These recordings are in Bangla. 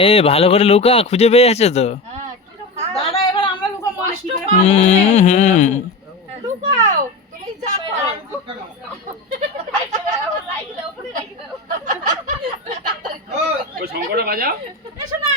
এই ভালো করে লুকা, খুঁজে পেয়ে আছে তো। দাঁড়া এবার আমরা লুকা মনে কি করে লুকাও তুমি যা ওই শঙ্করটা বাজাও। এসো না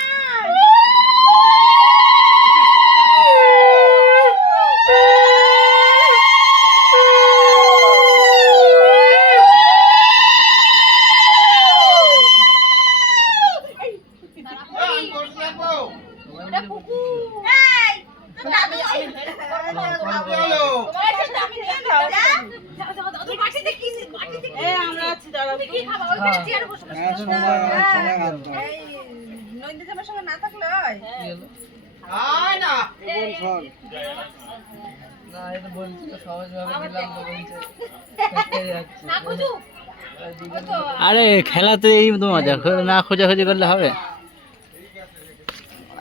আরে খেলাতে এই তো মজা, না খোঁজাখুঁজি করলে হবে?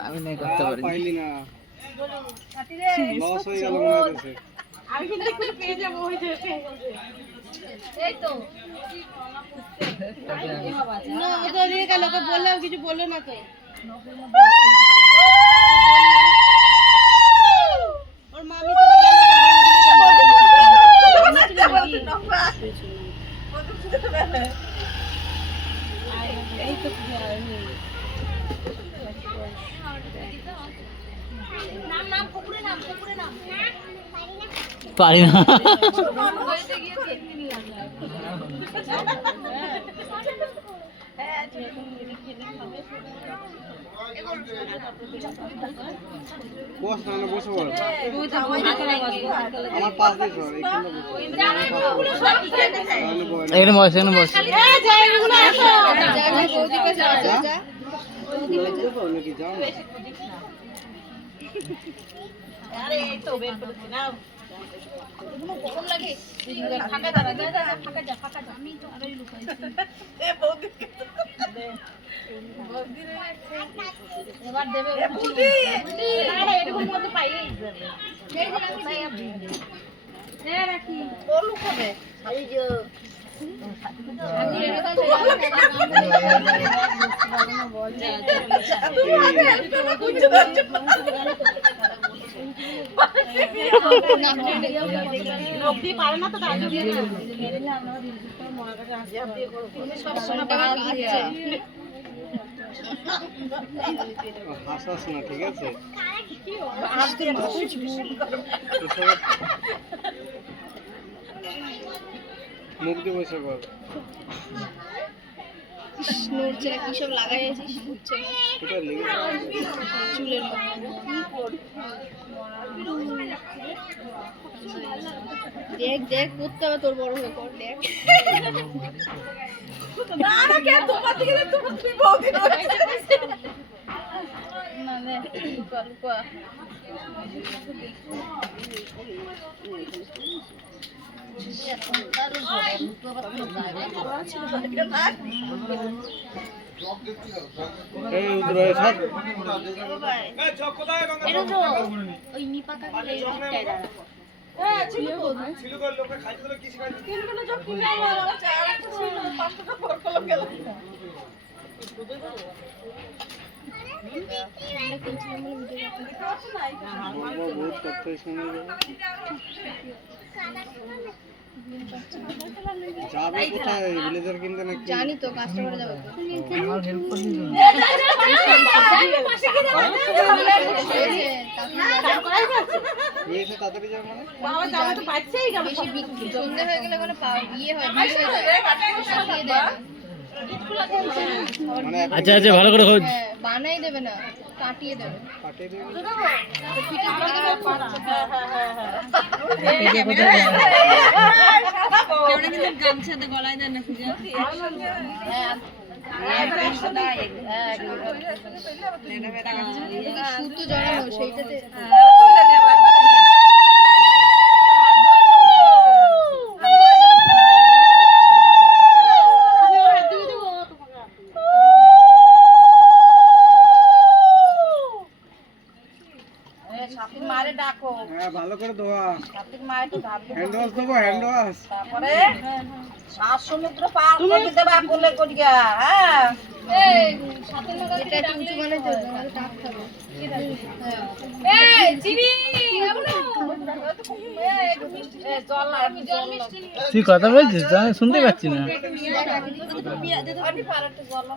আমি নাই করতে পারি। বললাম কিছু বললো না তো ওর মামি পারি না। এখানে বস, এখানে বস। হাসাস না, ঠিক আছে? মুখ দিয়ে বসে কর। নড়ছে না, কি সব লাগাই আছিস? চুলের দেখ দেখ করতে হবে তোর বড় হয়ে কর দেখ। না না কে তোমার দিকে তোমার তুই বউদি না নে লুকা লুকা এই উদরয় থাক। এটা তো ওই নিপা কাকে এই দিকটায় দাঁড়া। হ্যাঁ ছিল লোকে খাইতে দিলে কি শিখাই তিন ঘন্টা জব কিনে আলো চার একটা ছিল 5 টাকা পর কলম গেল বহুত করতে শুনে যাবে কোথায়? ব্লেজার কিনতে নাকি? জানি তো কাস্টমারে যাবে তো। আমার হেল্প করবি তো? তুই এসে তাড়াতাড়ি যাবে মানে? বাবা যাবে তো পাচ্ছেই গেল বেশি বিক্রি সন্ধ্যা হয়ে গেলে মানে বিয়ে হয় বিয়ে হয়ে যায় সাজিয়ে দেয় না। মানে আচ্ছা আচ্ছা, ভালো করে খোঁজ। হ্যাঁ বানাই দেবে না, কাটিয়ে দেবে। কাটিয়ে দেবে। তো ফিটিং করে দেবে। কেমন কিন্তু গামছাতে গলায় দেন না পূজা হ্যাঁ সুতো জড়ানো সেইটাতে মারে ডাকো ভালো করে ধোয়া। কার্তিক মা একটু ভাবলে হ্যান্ড ওয়াশ দেবো, হ্যান্ড ওয়াশ। তারপরে সাত সমুদ্র পার করে দেবা কোলে করিয়া হ্যাঁ এটা একটু উঁচু মানে তো আমাদের কাপ খাবে জল আমি জল মিষ্টি তুই কথা বলছিস তো আমি শুনতে পাচ্ছি না। জল